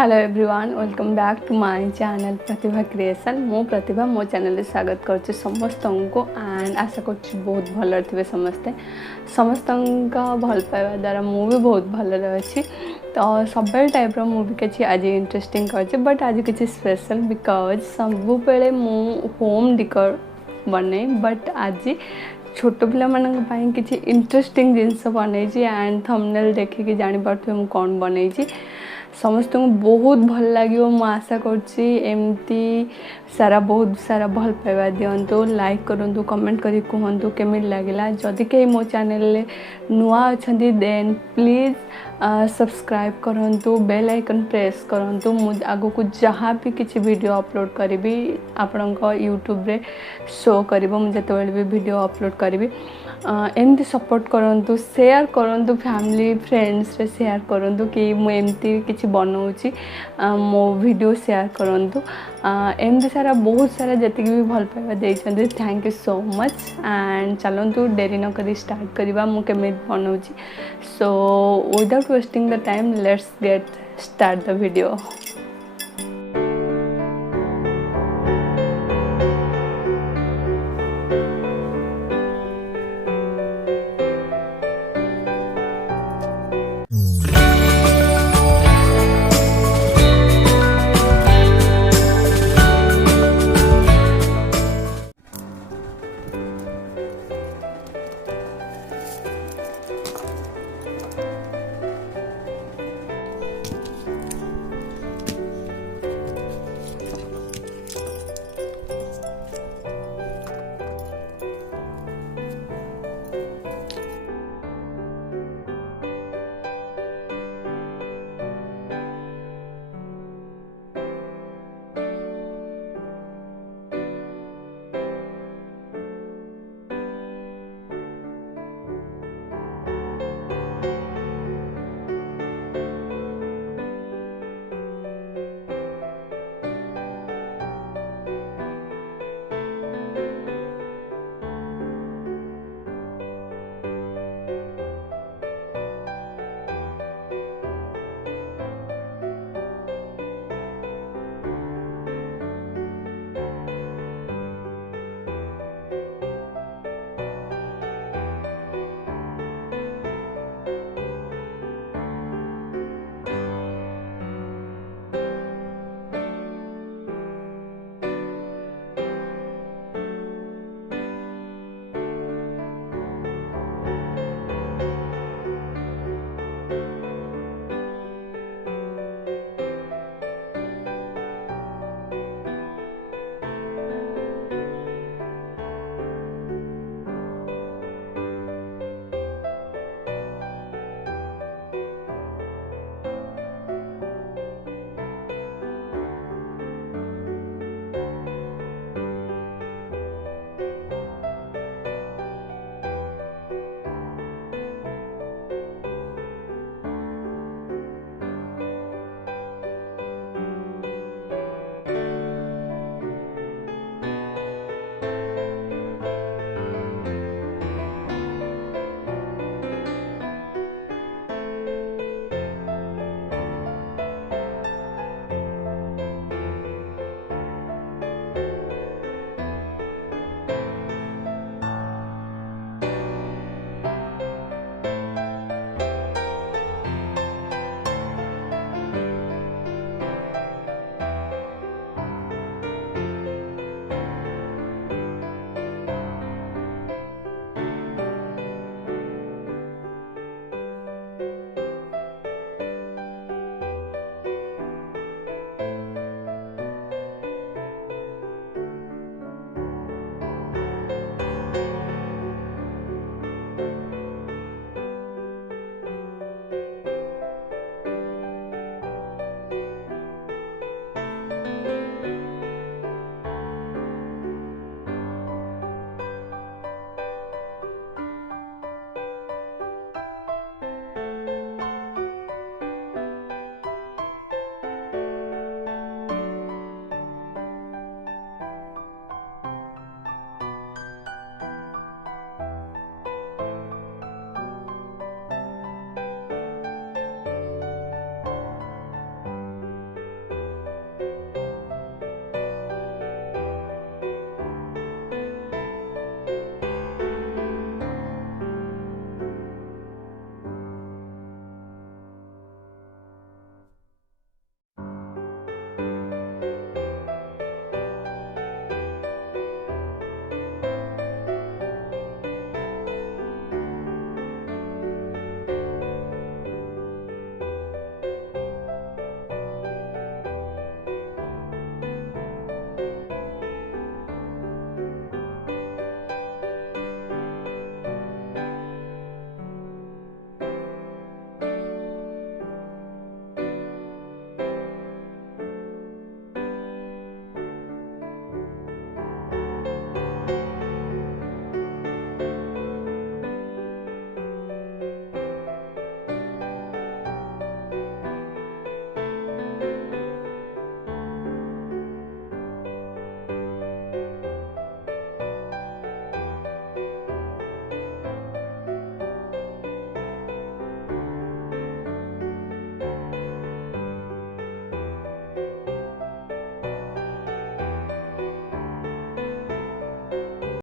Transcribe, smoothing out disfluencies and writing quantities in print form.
Hello everyone, welcome back to my channel Pratibha Creation. मो प्रतिभा मो channel स्वागत करुच्ची समस्त को एंड आशा कर बहुत भल थे समस्ते भल पाइबा द्वारा मु भी बहुत भल अच्छी। तो सब टाइप मुझे किसी आज इंटरेस्टिंग कर बट आज किसी स्पेशल बिकज सब बेले मु होम डिकोर बने बट आज छोट पिला मानक पई किसी इंटरेस्टिंग जिनस बनई एंड थंबनेल देखिए जापर मुझे कौन बनई समस्त को बहुत भल लगे। मु आशा करती सारा बहुत सारा भल पाइबा दिंतु, लाइक करूँ, कमेंट करी कहतु केमी लगिला। जदि कहीं मो चैनल नुआ अच्छा देन प्लीज़ सब्सक्राइब करूँ, बेल आइकन प्रेस करूँ। मुझे आगो को जहाँ भी किसी वीडियो अपलोड करी आपण यूट्यूब रे शो कर मुझे भी वीडियो अपलोड करी एमती सपोर्ट करूँ, शेयर करूँ, फैमिली फ्रेंड्स रे शेयर करूँ कि मुझे किसी बनाऊँगी मो वीडियो शेयर करूँ। एमती सारा बहुत सारा जी भी भल पाइबा देते thank you so much. And चलतु डेरी न करी स्टार्ट करवा मुझे बनाऊँगी। So without wasting the time let's get start the video.